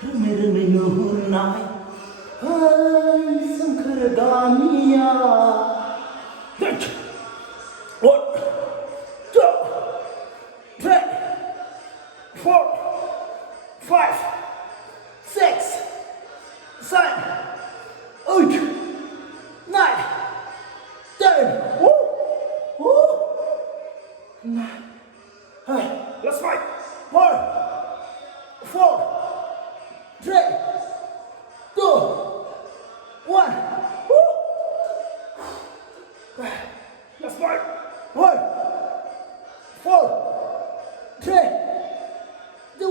rumi nuhurnai hai sangkar gamiya. One, two, three, four, five, six, seven, eight, nine, 10. Woo! Woo! Nine. Hey, let's fight. 1, 4, 3, 2, 1. Woo! Let's fight. 1, 4, 3, 2,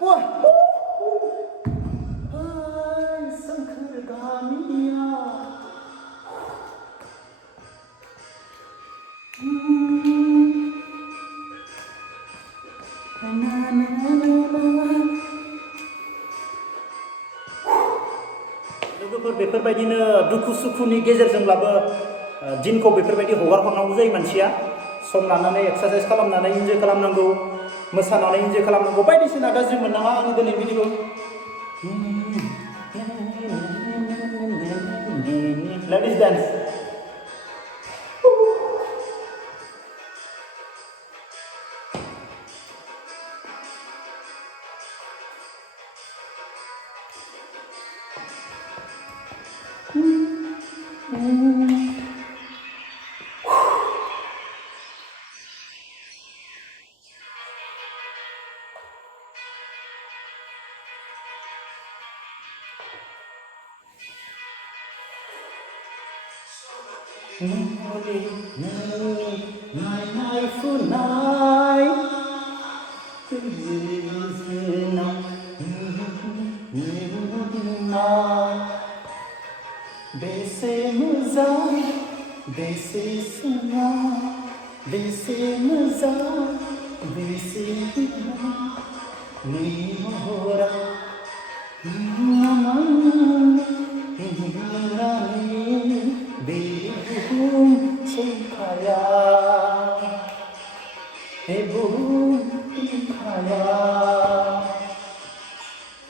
1. Hai sangkar gamiya. लोगोफोर बेफोरबायदिनो दुखु सुखुनि गेजेरजोंब्लाबो दिनखौ बेफोरबायदि हगार हरनांगौ जायो मानसिया सम लानानै एक्सारसाइज खालामनानै इन्जय खालामनांगौ मोसानानै इन्जय खालामनांगौ बायदिसिना गाज्रि मोननाङा आंनि दिनै video ladies dance Bese mwsa, bese sena, bese mwsa, bese hikma, ni mohora, naman, nani, behum sukaya, behum sukaya,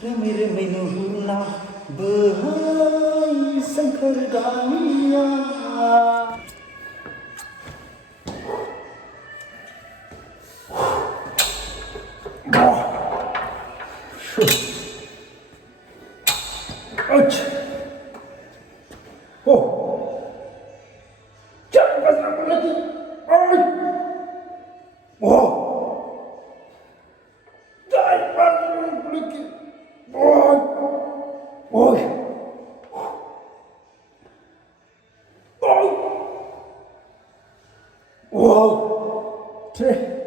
rumi rumi nuhurna, bhai sangkar gamiya. Ouch! Oh! Jangan pasang aku lagi! Oh! Jangan pasang aku lagi! Oh! Oh! Oh! Wow! 3